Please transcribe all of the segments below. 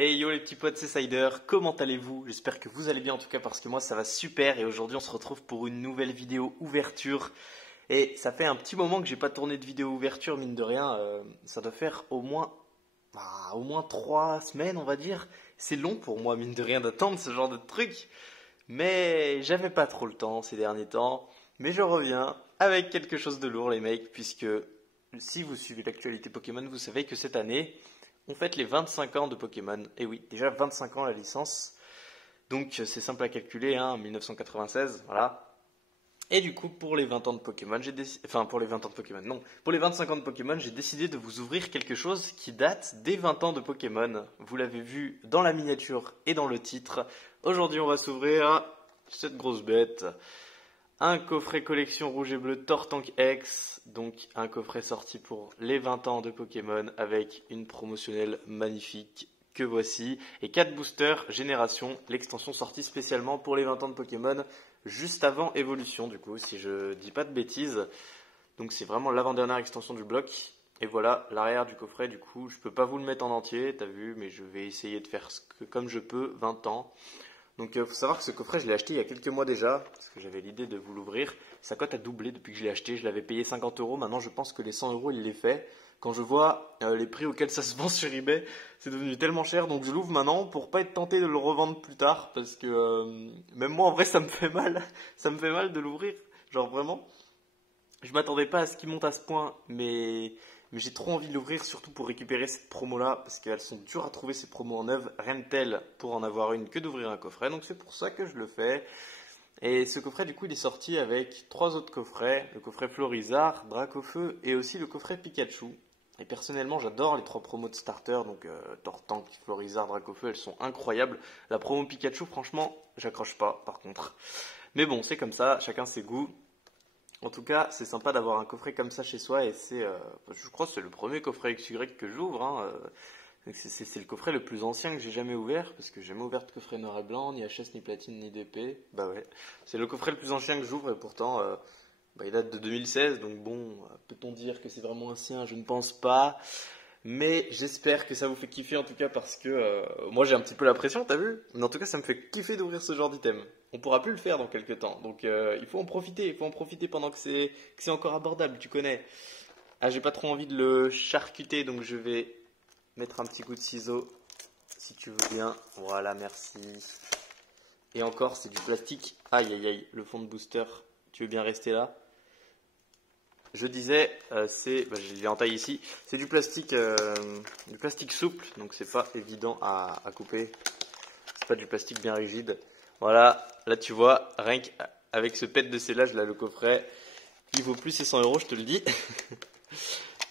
Hey yo les petits potes, c'est Cider, comment allez-vous? J'espère que vous allez bien en tout cas parce que moi ça va super et aujourd'hui on se retrouve pour une nouvelle vidéo ouverture. Et ça fait un petit moment que j'ai pas tourné de vidéo ouverture, mine de rien, ça doit faire au moins 3 semaines on va dire. C'est long pour moi mine de rien d'attendre ce genre de truc, mais j'avais pas trop le temps ces derniers temps. Mais je reviens avec quelque chose de lourd les mecs, puisque si vous suivez l'actualité Pokémon, vous savez que cette année on fête les 25 ans de Pokémon. Et oui, déjà 25 ans la licence. Donc c'est simple à calculer, hein, 1996, voilà. Et du coup, pour les 20 ans de Pokémon, enfin pour les 20 ans de Pokémon, non. Pour les 25 ans de Pokémon, j'ai décidé de vous ouvrir quelque chose qui date des 20 ans de Pokémon. Vous l'avez vu dans la miniature et dans le titre. Aujourd'hui, on va s'ouvrir cette grosse bête. Un coffret collection rouge et bleu Tortank X, donc un coffret sorti pour les 20 ans de Pokémon avec une promotionnelle magnifique que voici. Et 4 boosters génération, l'extension sortie spécialement pour les 20 ans de Pokémon, juste avant Evolution du coup, si je dis pas de bêtises. Donc c'est vraiment l'avant-dernière extension du bloc. Et voilà l'arrière du coffret, du coup je peux pas vous le mettre en entier, t'as vu, mais je vais essayer de faire comme je peux, 20 ans. Donc faut savoir que ce coffret je l'ai acheté il y a quelques mois déjà, parce que j'avais l'idée de vous l'ouvrir. Sa cote a doublé depuis que je l'ai acheté, je l'avais payé 50 euros, maintenant je pense que les 100 euros il les fait. Quand je vois les prix auxquels ça se vend sur eBay, c'est devenu tellement cher, donc je l'ouvre maintenant pour pas être tenté de le revendre plus tard, parce que même moi en vrai ça me fait mal, ça me fait mal de l'ouvrir, genre vraiment. Je m'attendais pas à ce qu'il monte à ce point, mais j'ai trop envie de l'ouvrir, surtout pour récupérer cette promo-là, parce qu'elles sont dures à trouver ces promos en neuf, rien de tel pour en avoir une que d'ouvrir un coffret, donc c'est pour ça que je le fais. Et ce coffret, du coup, il est sorti avec 3 autres coffrets, le coffret Florizard, Dracofeu et aussi le coffret Pikachu. Et personnellement, j'adore les 3 promos de starter, donc Tortank, Florizard, Dracofeu, elles sont incroyables. La promo Pikachu, franchement, j'accroche pas, par contre. Mais bon, c'est comme ça, chacun ses goûts. En tout cas, c'est sympa d'avoir un coffret comme ça chez soi et je crois que c'est le premier coffret XY que j'ouvre, hein. C'est le coffret le plus ancien que j'ai jamais ouvert parce que j'ai jamais ouvert de coffret noir et blanc, ni HS, ni platine, ni DP. Bah ouais, c'est le coffret le plus ancien que j'ouvre et pourtant il date de 2016, donc bon, peut-on dire que c'est vraiment ancien? Je ne pense pas. Mais j'espère que ça vous fait kiffer en tout cas parce que moi j'ai un petit peu la pression, t'as vu? Mais en tout cas ça me fait kiffer d'ouvrir ce genre d'item. On pourra plus le faire dans quelques temps, donc il faut en profiter pendant que c'est encore abordable, tu connais. Ah, j'ai pas trop envie de le charcuter, donc je vais mettre un petit coup de ciseau, si tu veux bien. Voilà, merci. Et encore, c'est du plastique. Aïe aïe aïe, le fond de booster. Tu veux bien rester là? Je disais, je l'ai en taille ici, c'est du plastique souple, donc c'est pas évident à couper. C'est pas du plastique bien rigide. Voilà, là tu vois, rien qu'avec ce pet de scellage, là le coffret, il vaut plus ses 100 euros, je te le dis.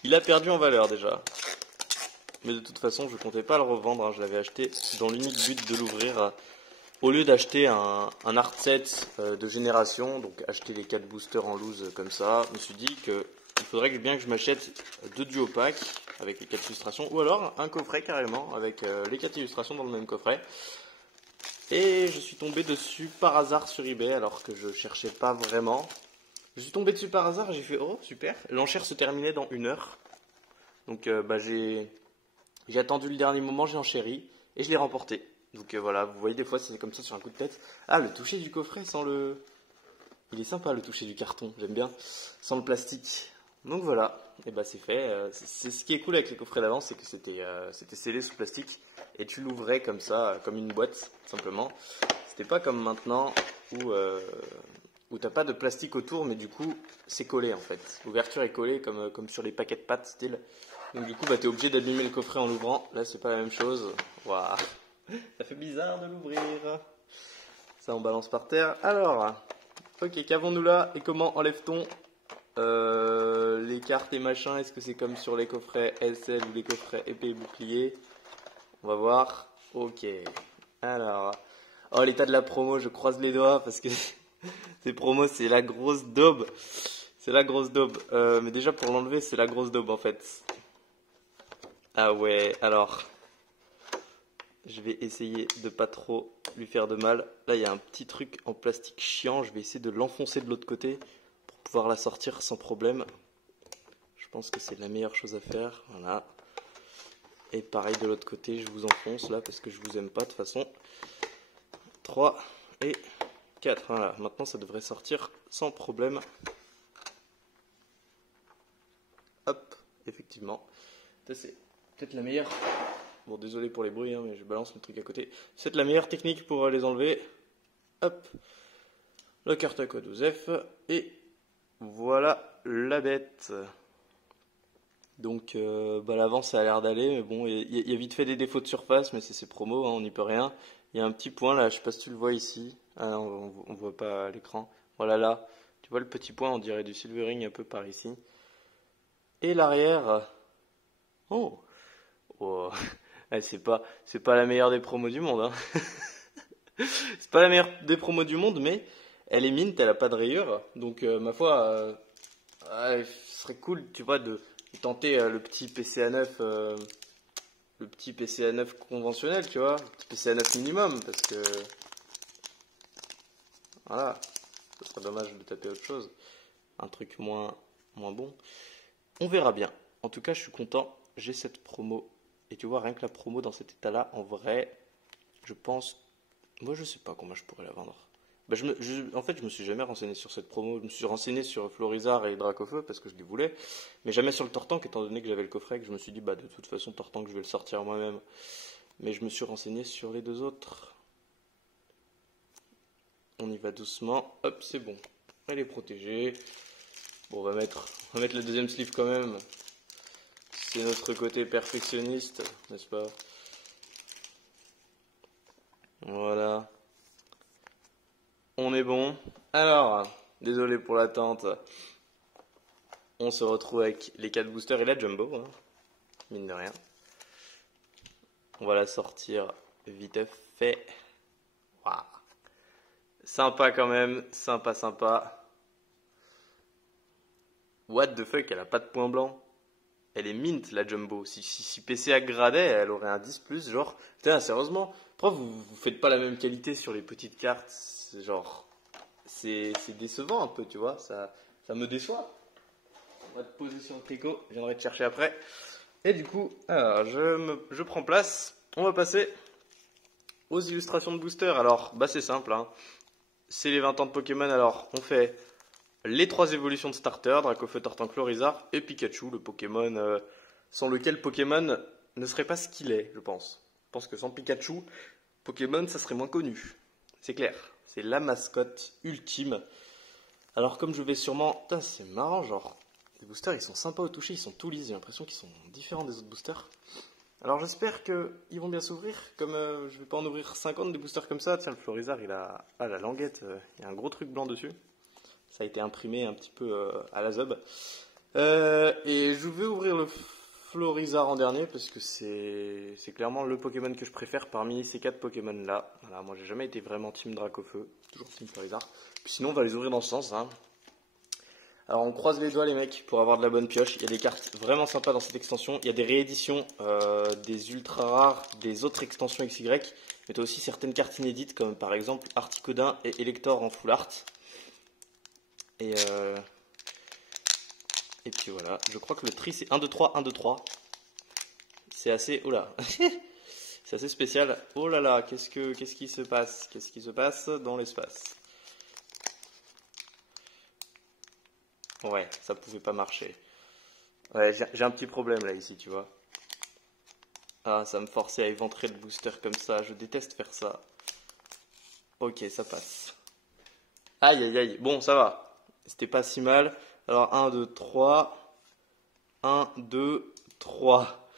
Il a perdu en valeur déjà. Mais de toute façon, je comptais pas le revendre, hein. Je l'avais acheté dans l'unique but de l'ouvrir. Au lieu d'acheter un art set de génération, donc acheter les 4 boosters en loose comme ça, je me suis dit qu'il faudrait bien que je m'achète 2 duo packs avec les 4 illustrations, ou alors un coffret carrément avec les 4 illustrations dans le même coffret. Et je suis tombé dessus par hasard sur eBay alors que je cherchais pas vraiment. Je suis tombé dessus par hasard et j'ai fait oh super, l'enchère se terminait dans 1 heure. Donc j'ai attendu le dernier moment, j'ai enchéri et je l'ai remporté. Donc voilà, vous voyez des fois c'est comme ça sur un coup de tête. Ah, le toucher du coffret sans le... Il est sympa le toucher du carton, j'aime bien. Sans le plastique. Donc voilà, et bah c'est fait. C'est ce qui est cool avec les coffrets d'avant, c'est que c'était scellé sous plastique. Et tu l'ouvrais comme ça, comme une boîte, simplement. C'était pas comme maintenant où t'as pas de plastique autour, mais du coup c'est collé en fait. L'ouverture est collée comme sur les paquets de pâtes style. Donc du coup t'es obligé d'allumer le coffret en l'ouvrant. Là c'est pas la même chose. Waouh. Ça fait bizarre de l'ouvrir. Ça, on balance par terre. Alors, ok, qu'avons-nous là et comment enlève-t-on les cartes et machin? Est-ce que c'est comme sur les coffrets SL ou les coffrets épée et bouclier? On va voir. Ok. Alors, oh, l'état de la promo, je croise les doigts parce que ces promos, c'est la grosse daube. C'est la grosse daube. Mais déjà, pour l'enlever, c'est la grosse daube en fait. Ah ouais, alors... Je vais essayer de pas trop lui faire de mal. Là, il y a un petit truc en plastique chiant. Je vais essayer de l'enfoncer de l'autre côté pour pouvoir la sortir sans problème. Je pense que c'est la meilleure chose à faire. Voilà. Et pareil de l'autre côté, je vous enfonce là parce que je vous aime pas de toute façon. 3 et 4. Voilà, maintenant ça devrait sortir sans problème. Hop, effectivement. Ça c'est peut-être la meilleure. Bon, désolé pour les bruits, hein, mais je balance le truc à côté. C'est la meilleure technique pour les enlever. Hop, la carte à code 12F. Et voilà la bête. Donc l'avant ça a l'air d'aller, mais bon, il y a vite fait des défauts de surface, mais c'est ses promos, hein, on n'y peut rien. Il y a un petit point là, je sais pas si tu le vois ici. Ah non, on voit pas à l'écran. Voilà là, tu vois le petit point, on dirait du silvering un peu par ici. Et l'arrière, oh, oh. C'est pas la meilleure des promos du monde, hein. C'est pas la meilleure des promos du monde, mais elle est mint, elle a pas de rayures, donc ma foi, ce serait cool, tu vois, de tenter le petit PCA9, le petit PCA9 conventionnel, tu vois, le petit PCA9 minimum, parce que voilà, ce serait dommage de taper autre chose, un truc moins bon. On verra bien. En tout cas, je suis content, j'ai cette promo, et tu vois, rien que la promo dans cet état-là, en vrai, je pense, moi je sais pas comment je pourrais la vendre. Bah, en fait, je me suis jamais renseigné sur cette promo. Je me suis renseigné sur Florizarre et Dracofeu parce que je les voulais, mais jamais sur le Tortank, étant donné que j'avais le coffret, que je me suis dit, bah, de toute façon, Tortank, je vais le sortir moi-même. Mais je me suis renseigné sur les deux autres. On y va doucement. Hop, c'est bon. Elle est protégée. Bon, on va mettre la deuxième sleeve quand même. C'est notre côté perfectionniste, n'est-ce pas? Voilà. On est bon. Alors, désolé pour l'attente. On se retrouve avec les 4 boosters et la jumbo, hein, mine de rien. On va la sortir vite fait. Waouh. Sympa quand même, sympa. What the fuck, elle a pas de point blanc. Elle est mint la jumbo. Si PCA gradait, elle aurait un 10+, genre. Putain, sérieusement, pourquoi vous faites pas la même qualité sur les petites cartes? Genre, c'est décevant un peu, tu vois, ça me déçoit. On va te poser sur le tricot, je viendrai te chercher après. Et du coup, alors, je prends place. On va passer aux illustrations de booster. Alors, bah c'est simple, hein. C'est les 20 ans de Pokémon. Alors, on fait les 3 évolutions de starter, Dracofeu, Tortank, Florizarre et Pikachu, le Pokémon sans lequel Pokémon ne serait pas ce qu'il est, je pense. Je pense que sans Pikachu, Pokémon, ça serait moins connu. C'est clair, c'est la mascotte ultime. Alors comme je vais sûrement... Putain, c'est marrant, genre, les boosters, ils sont sympas au toucher, ils sont tout lisses, j'ai l'impression qu'ils sont différents des autres boosters. Alors j'espère qu'ils vont bien s'ouvrir, comme je vais pas en ouvrir 50 des boosters comme ça. Tiens, le Florizarre, il a... Ah, la languette, il y a un gros truc blanc dessus. Ça a été imprimé un petit peu à la zob. Et je vais ouvrir le Florizarre en dernier parce que c'est clairement le Pokémon que je préfère parmi ces 4 Pokémon là. Voilà, moi j'ai jamais été vraiment team Dracofeu, toujours team Florizarre. Puis sinon on va les ouvrir dans ce sens, hein. Alors on croise les doigts les mecs pour avoir de la bonne pioche. Il y a des cartes vraiment sympas dans cette extension. Il y a des rééditions des ultra rares des autres extensions XY. Mais tu as aussi certaines cartes inédites comme par exemple Articodin et Elector en full art. Et puis voilà, je crois que le tri c'est 1, 2, 3, 1, 2, 3. C'est assez... Oh là. C'est assez spécial. Oh là là, qu'est-ce qui se passe? Qu'est-ce qui se passe dans l'espace? Ouais, ça pouvait pas marcher. Ouais, j'ai un petit problème là ici, tu vois. Ah, ça me forçait à éventrer le booster comme ça. Je déteste faire ça. Ok, ça passe. Aïe, aïe, aïe. Bon, ça va. C'était pas si mal. Alors, 1, 2, 3. 1, 2, 3.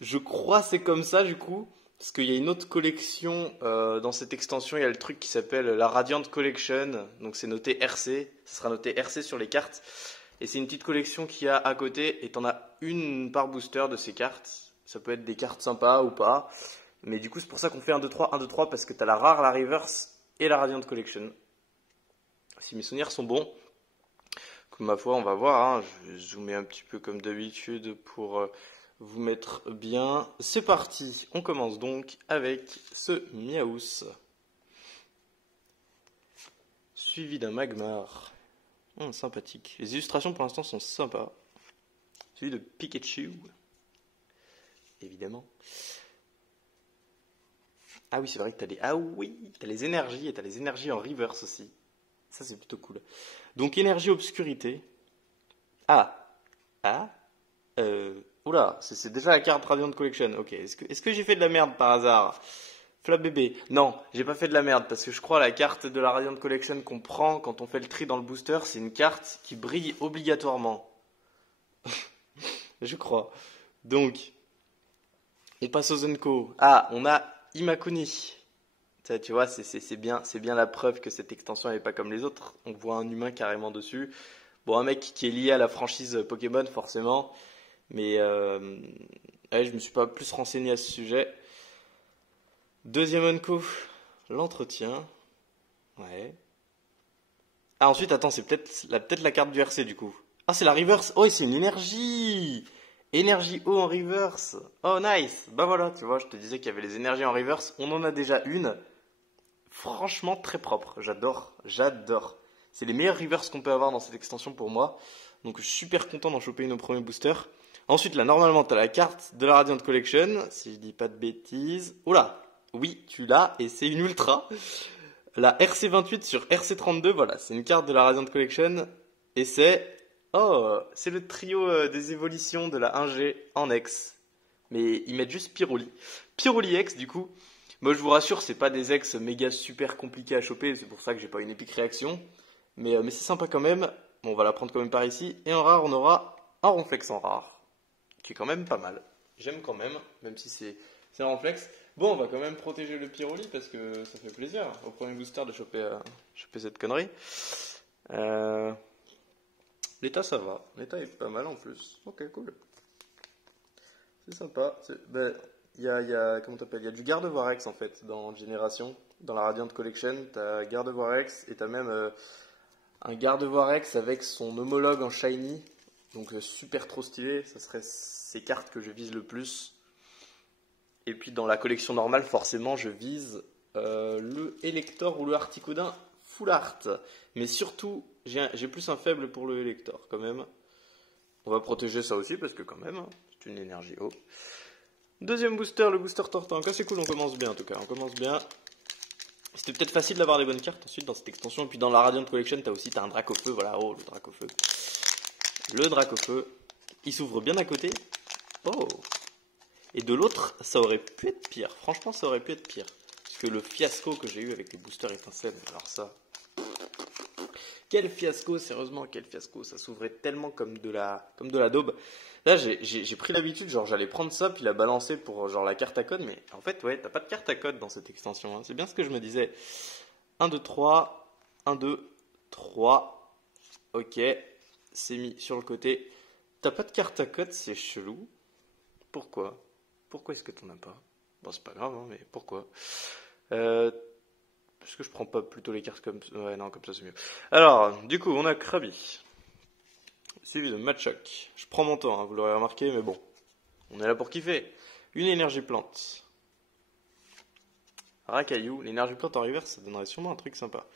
Je crois c'est comme ça du coup. Parce qu'il y a une autre collection dans cette extension. Il y a le truc qui s'appelle la Radiant Collection. Donc c'est noté RC. Ça sera noté RC sur les cartes. Et c'est une petite collection qu'il y a à côté. Et t'en as une par booster de ces cartes. Ça peut être des cartes sympas ou pas. Mais du coup c'est pour ça qu'on fait 1, 2, 3, 1, 2, 3. Parce que t'as la rare, la reverse et la Radiant Collection. Si mes souvenirs sont bons. Comme ma foi on va voir. Hein. Je vais zoomer un petit peu comme d'habitude pour... vous mettre bien. C'est parti, on commence donc avec ce Miaus. Suivi d'un Magmar. Sympathique. Les illustrations pour l'instant sont sympas. Celui de Pikachu. évidemment. Ah oui, c'est vrai que ah oui, t'as les énergies et t'as les énergies en reverse aussi. Ça, c'est plutôt cool. Donc, énergie obscurité. Ah, ah, oula, c'est déjà la carte Radiant Collection. Ok, est-ce que j'ai fait de la merde par hasard? Flap bébé. Non, j'ai pas fait de la merde parce que je crois la carte de la Radiant Collection qu'on prend quand on fait le tri dans le booster, c'est une carte qui brille obligatoirement. Je crois. Donc, et passe aux Zenko. Ah, on a Imakuni. Ça, tu vois, c'est bien la preuve que cette extension n'est pas comme les autres. On voit un humain carrément dessus. Bon, un mec qui est lié à la franchise Pokémon, forcément. Mais ouais, je me suis pas plus renseigné à ce sujet. Deuxième Unco, l'entretien. Ouais. Ah, ensuite, attends, c'est peut-être la carte du RC du coup. Ah, c'est la reverse. Oh, et c'est une énergie. Énergie eau en reverse. Oh, nice. Bah voilà, tu vois, je te disais qu'il y avait les énergies en reverse. On en a déjà une. Franchement, très propre. J'adore. J'adore. C'est les meilleurs reverse qu'on peut avoir dans cette extension pour moi. Donc, je suis super content d'en choper une au premier booster. Ensuite, là, normalement, tu as la carte de la Radiant Collection. Si je dis pas de bêtises. Oula. Oui, tu l'as. Et c'est une ultra. La RC28 sur RC32. Voilà, c'est une carte de la Radiant Collection. Et c'est... Oh, c'est le trio des évolutions de la 1G en X. Mais ils mettent juste Pyroli. Pyroli X, du coup. Moi, je vous rassure, c'est pas des X méga super compliqués à choper. C'est pour ça que j'ai pas une épique réaction. Mais c'est sympa quand même. Bon, on va la prendre quand même par ici. Et en rare, on aura un Ronflex en rare. Qui est quand même pas mal. J'aime quand même si c'est un Ronflex. Bon, on va quand même protéger le Pyroli parce que ça fait plaisir au premier booster de choper cette connerie. L'état, ça va. L'état est pas mal en plus. Ok, cool. C'est sympa. Il y a, comment t'appelles? Il y a du Gardevoir-X en fait dans Génération. Dans la Radiant Collection, t'as Gardevoir-X et t'as même un Gardevoir-X avec son homologue en Shiny. Donc super trop stylé. Ça serait ces cartes que je vise le plus. Et puis dans la collection normale, forcément, je vise le Elector ou le Articuno Full Art. Mais surtout, j'ai plus un faible pour le Elector quand même. On va protéger ça aussi parce que quand même, c'est une énergie haut. Deuxième booster, le booster Tortank. Ah, c'est cool, on commence bien en tout cas. On commence bien. C'était peut-être facile d'avoir des bonnes cartes ensuite dans cette extension. Et puis dans la Radiant Collection, t'as un Dracofeu. Voilà, oh, le Dracofeu. Le Dracofeu. Il s'ouvre bien à côté. Oh. Et de l'autre, ça aurait pu être pire. Franchement, ça aurait pu être pire. Parce que le fiasco que j'ai eu avec les boosters étincelles, alors ça... Quel fiasco, sérieusement, quel fiasco. Ça s'ouvrait tellement comme de la daube. Là, j'ai pris l'habitude, genre j'allais prendre ça, puis la balancer pour genre la carte à code. Mais en fait, ouais, t'as pas de carte à code dans cette extension. Hein. C'est bien ce que je me disais. 1, 2, 3. 1, 2, 3. Ok. C'est mis sur le côté. T'as pas de carte à code, c'est chelou. Pourquoi? Pourquoi est-ce que t'en as pas? Bon, c'est pas grave, hein, mais pourquoi? Est-ce que je prends pas plutôt les cartes comme ça? Ouais, non, comme ça c'est mieux. Alors, du coup, on a Krabi. Suivi de Machoke. Je prends mon temps, hein, vous l'aurez remarqué, mais bon. On est là pour kiffer. Une énergie plante. Rakaillou. L'énergie plante en reverse, ça donnerait sûrement un truc sympa.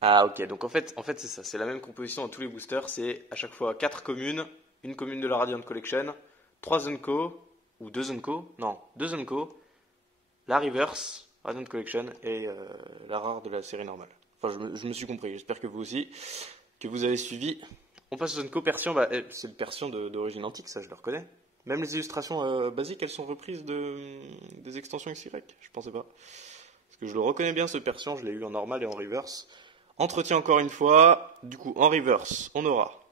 Ah, ok. Donc en fait c'est ça. C'est la même composition dans tous les boosters. C'est à chaque fois 4 communes. Une commune de la Radiant Collection. 3 Zenko. Ou 2 Zenko. Non, 2 Zenko. La reverse. Radiant Collection. Et la rare de la série normale. Enfin, je me suis compris. J'espère que vous aussi. Que vous avez suivi. On passe au Zenko Persian. Bah, c'est le Persian d'origine antique, ça je le reconnais. Même les illustrations basiques, elles sont reprises des extensions XY. Je pensais pas. Parce que je le reconnais bien ce Persian. Je l'ai eu en normal et en reverse. Entretien encore une fois. Du coup, en reverse, on aura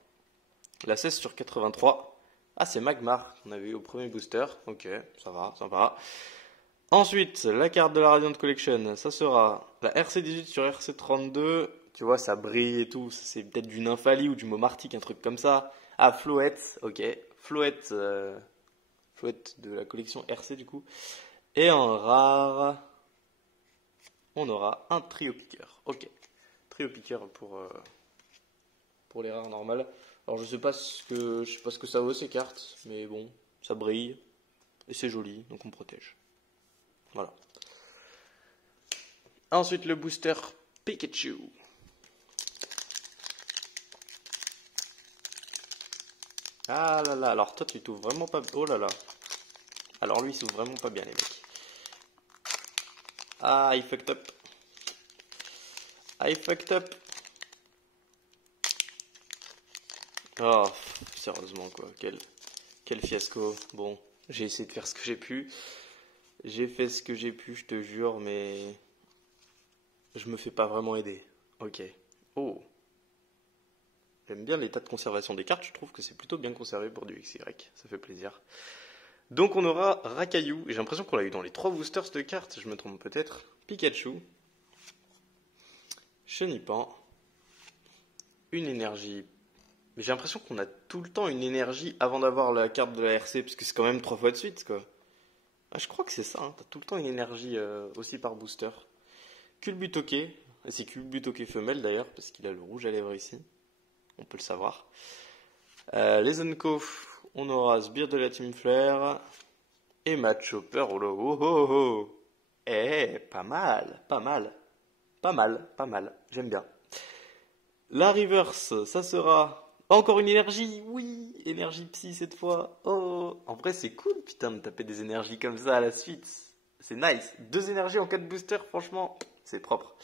la 16 sur 83. Ah, c'est Magmar qu'on avait eu au premier booster. Ok, ça va, sympa. Ensuite, la carte de la Radiant Collection, ça sera la RC18 sur RC32. Tu vois, ça brille et tout. C'est peut-être du Nymphali ou du Momartic, un truc comme ça. Ah, Floette, ok. Floette de la collection RC du coup. Et en rare, on aura un trio piqueur. Ok. Trio piqueur pour les rares normales. Alors je sais pas ce que ça vaut ces cartes, mais bon, ça brille et c'est joli, donc on protège. Voilà. Ensuite le booster Pikachu. Ah là là, alors toi tu t'ouvres vraiment pas... Oh là là. Alors lui, il s'ouvre vraiment pas bien, les mecs. Ah, il fucked up. I fucked up. Oh, sérieusement quoi, quel fiasco. Bon, j'ai essayé de faire ce que j'ai pu. J'ai fait ce que j'ai pu, je te jure, mais je me fais pas vraiment aider. Ok. Oh. J'aime bien l'état de conservation des cartes, je trouve que c'est plutôt bien conservé pour du XY, ça fait plaisir. Donc on aura Rakayu, et j'ai l'impression qu'on l'a eu dans les 3 boosters de cartes, je me trompe peut-être. Pikachu. Chenipan. Une énergie. Mais j'ai l'impression qu'on a tout le temps une énergie avant d'avoir la carte de la RC, parce que c'est quand même 3 fois de suite, quoi. Ah, je crois que c'est ça, hein. T'as tout le temps une énergie aussi par booster. Culbutoke, c'est Culbutoke femelle d'ailleurs, parce qu'il a le rouge à lèvres ici. On peut le savoir. Les Unco, on aura Sbire de la Team Flare. Et Matt Chopper, oh là, oh oh oh. Eh, pas mal, pas mal. Pas mal, pas mal, j'aime bien. La reverse, ça sera encore une énergie, oui, énergie psy cette fois. Oh, en vrai c'est cool, putain, de taper des énergies comme ça à la suite. C'est nice. 2 énergies en 4 boosters, franchement, c'est propre.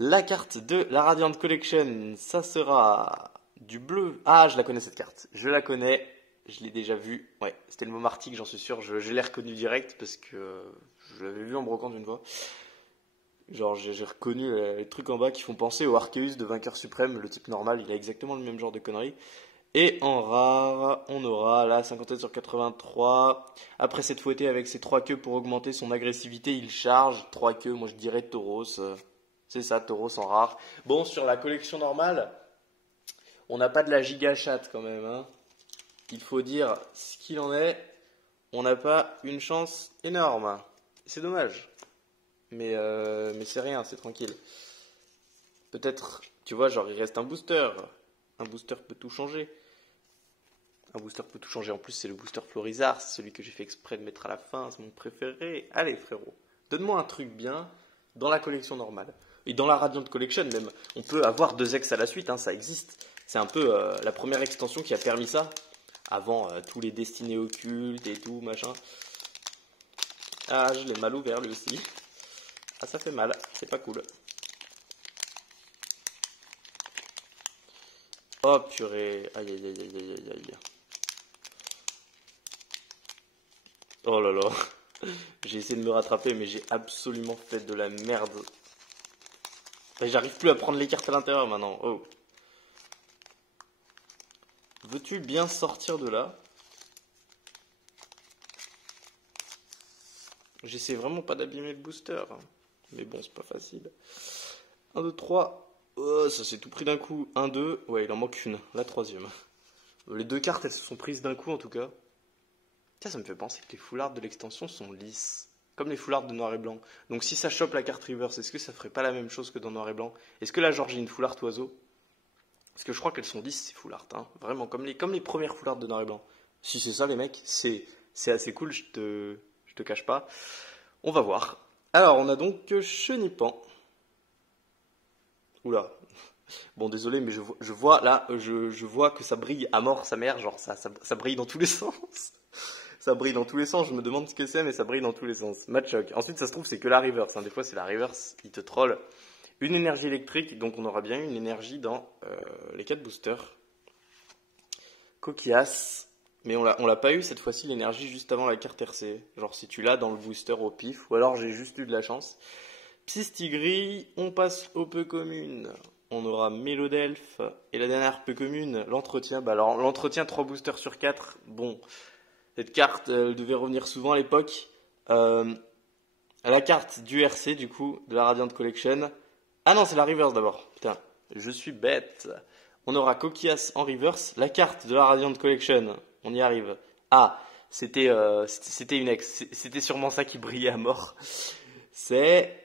La carte de la Radiant Collection, ça sera du bleu. Ah, je la connais cette carte. Je la connais, je l'ai déjà vue. Ouais, c'était le mot Martic, j'en suis sûr. Je l'ai reconnu direct parce que je l'avais vu en brocante une fois. Genre, j'ai reconnu les trucs en bas qui font penser au Arceus de Vainqueur Suprême, le type normal, il a exactement le même genre de conneries. Et en rare, on aura la 57 sur 83. Après cette fouettée avec ses 3 queues pour augmenter son agressivité, il charge. 3 queues, moi je dirais Tauros. C'est ça, Tauros en rare. Bon, sur la collection normale, on n'a pas de la giga chatte quand même, hein. Il faut dire ce qu'il en est. On n'a pas une chance énorme. C'est dommage. Mais c'est rien, c'est tranquille. Peut-être, tu vois, genre il reste un booster. Un booster peut tout changer. Un booster peut tout changer. En plus, c'est le booster Florizard, c'est celui que j'ai fait exprès de mettre à la fin, c'est mon préféré. Allez, frérot, donne-moi un truc bien dans la collection normale. Et dans la Radiant Collection, même. On peut avoir 2 ex à la suite, hein, ça existe. C'est un peu la première extension qui a permis ça. Avant tous les destinés occultes et tout, machin. Ah, je l'ai mal ouvert lui aussi. Ah, ça fait mal, c'est pas cool. Oh purée, aïe aïe aïe aïe aïe aïe. Oh là là, j'ai essayé de me rattraper mais j'ai absolument fait de la merde. J'arrive plus à prendre les cartes à l'intérieur maintenant, oh. Veux-tu bien sortir de là? J'essaie vraiment pas d'abîmer le booster. Mais bon, c'est pas facile. 1, 2, 3. Oh, ça s'est tout pris d'un coup. 1, 2. Ouais, il en manque une. La 3e. Les 2 cartes, elles se sont prises d'un coup en tout cas. Tiens, ça me fait penser que les foulards de l'extension sont lisses. Comme les foulards de noir et blanc. Donc si ça chope la carte reverse, est-ce que ça ferait pas la même chose que dans noir et blanc? Est-ce que là, genre, j'ai une foulard oiseau? Parce que je crois qu'elles sont lisses ces foulards. Hein. Vraiment, comme les premières foulards de noir et blanc. Si c'est ça, les mecs, c'est assez cool, je te cache pas. On va voir. Alors, on a donc Chenipan. Oula. Bon, désolé, mais je vois là, je vois que ça brille à mort, sa mère. Genre, ça brille dans tous les sens. Ça brille dans tous les sens. Je me demande ce que c'est, mais ça brille dans tous les sens. Matchok. Ensuite, ça se trouve, c'est que la reverse. Hein. Des fois, c'est la reverse. Il te troll. Une énergie électrique. Donc, on aura bien une énergie dans les 4 boosters. Coquillas. Mais on l'a pas eu cette fois-ci, l'énergie juste avant la carte RC. Genre si tu l'as dans le booster au pif, ou alors j'ai juste eu de la chance. Psystigris, on passe aux peu communes. On aura Mélodelph, et la dernière peu commune, l'entretien. Bah alors l'entretien 3 boosters sur 4, bon, cette carte elle devait revenir souvent à l'époque. La carte du RC du coup, de la Radiant Collection. Ah non, c'est la reverse d'abord, putain, je suis bête. On aura Coquillas en reverse, la carte de la Radiant Collection. On y arrive. Ah, c'était une ex. C'était sûrement ça qui brillait à mort. C'est...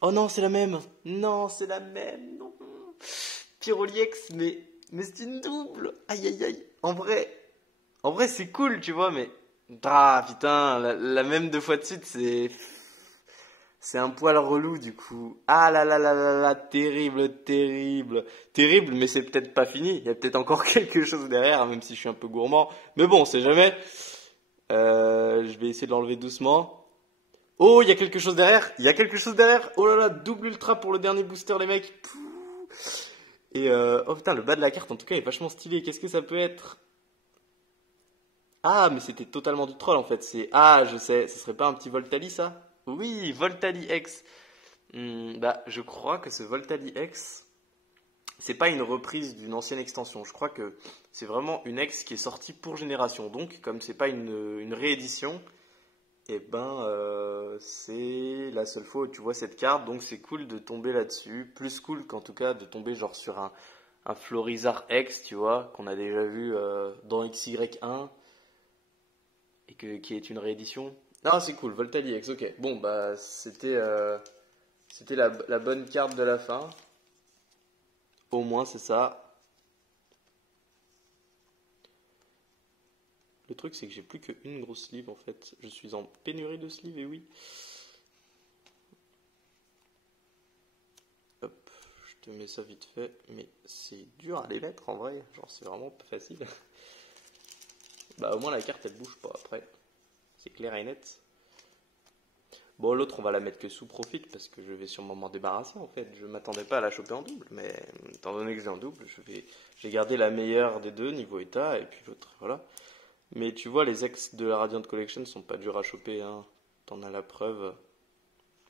Oh non, c'est la même. Non, c'est la même. Non. Pyroliex, mais c'est une double. Aïe, aïe, aïe. En vrai, c'est cool, tu vois, mais... Ah, putain, la même 2 fois de suite, c'est un poil relou du coup. Ah là là là là là, terrible, terrible. Terrible, mais c'est peut-être pas fini. Il y a peut-être encore quelque chose derrière, même si je suis un peu gourmand. Mais bon, on sait jamais. Je vais essayer de l'enlever doucement. Oh, il y a quelque chose derrière. Il y a quelque chose derrière. Oh là là, double ultra pour le dernier booster, les mecs. Pouh. Et oh putain, le bas de la carte, en tout cas, est vachement stylé. Qu'est-ce que ça peut être? Ah, mais c'était totalement du troll, en fait. Ah, je sais. Ce serait pas un petit Voltali, ça? Oui, Voltali X. Bah, je crois que ce Voltali X, c'est pas une reprise d'une ancienne extension. Je crois que c'est vraiment une X qui est sortie pour Génération. Donc, comme c'est pas une réédition, et c'est la seule fois où tu vois cette carte. Donc, c'est cool de tomber là-dessus. Plus cool qu'en tout cas de tomber genre sur un Florizard X, tu vois, qu'on a déjà vu dans XY1 et qui est une réédition. Ah, c'est cool, Voltali X, ok. Bon, bah, c'était la bonne carte de la fin. Au moins, c'est ça. Le truc, c'est que j'ai plus qu'une grosse sleeve en fait. Je suis en pénurie de sleeve, et oui. Hop, je te mets ça vite fait. Mais c'est dur à les mettre en vrai. Genre, c'est vraiment pas facile. Bah, au moins, la carte elle bouge pas après. C'est clair et net. Bon, l'autre, on va la mettre que sous profit parce que je vais sûrement m'en débarrasser en fait. Je m'attendais pas à la choper en double, mais étant donné que j'ai en double, j'ai gardé la meilleure des deux niveau état et puis l'autre, voilà. Mais tu vois, les ex de la Radiant Collection sont pas durs à choper, hein. T'en as la preuve.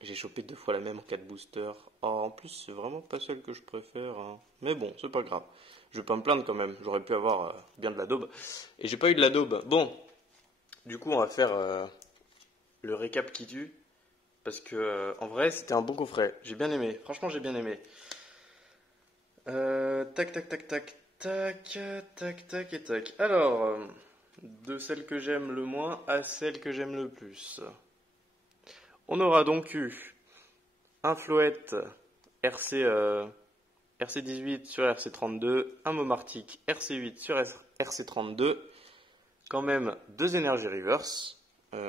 J'ai chopé 2 fois la même en 4 boosters. Oh, en plus, c'est vraiment pas celle que je préfère, hein. Mais bon, c'est pas grave. Je vais pas me plaindre quand même. J'aurais pu avoir bien de la daube. Et j'ai pas eu de la daube. Bon, du coup, on va faire le récap qui tue. Parce que, en vrai, c'était un bon coffret. J'ai bien aimé. Franchement, j'ai bien aimé. Tac, tac, tac, tac, tac, tac, tac et tac. Alors, de celle que j'aime le moins à celle que j'aime le plus. On aura donc eu un Floette RC18 sur RC32, un Momartic RC8 sur RC32, quand même 2 énergies reverse.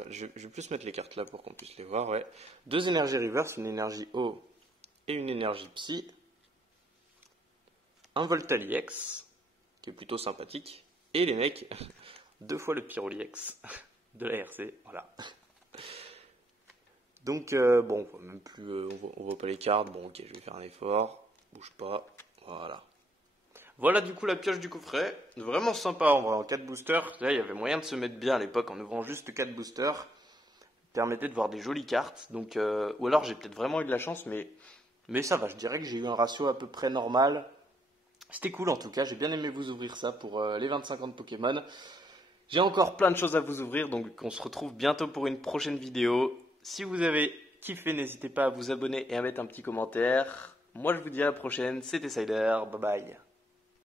Je vais plus mettre les cartes là pour qu'on puisse les voir, ouais. 2 énergies reverse, une énergie eau et une énergie psy. Un Voltali X, qui est plutôt sympathique. Et les mecs, 2 fois le Pyroli X de la RC, voilà. Donc, bon, on voit même plus, on voit pas les cartes. Bon, ok, je vais faire un effort. Bouge pas, voilà. Voilà du coup la pioche du coffret. Vraiment sympa en vrai, en 4 boosters. Là, il y avait moyen de se mettre bien à l'époque en ouvrant juste 4 boosters. Permettait de voir des jolies cartes. Donc, ou alors j'ai peut-être vraiment eu de la chance, mais ça va, je dirais que j'ai eu un ratio à peu près normal. C'était cool en tout cas, j'ai bien aimé vous ouvrir ça pour les 25 ans de Pokémon. J'ai encore plein de choses à vous ouvrir, donc on se retrouve bientôt pour une prochaine vidéo. Si vous avez kiffé, n'hésitez pas à vous abonner et à mettre un petit commentaire. Moi je vous dis à la prochaine, c'était Cider, bye bye.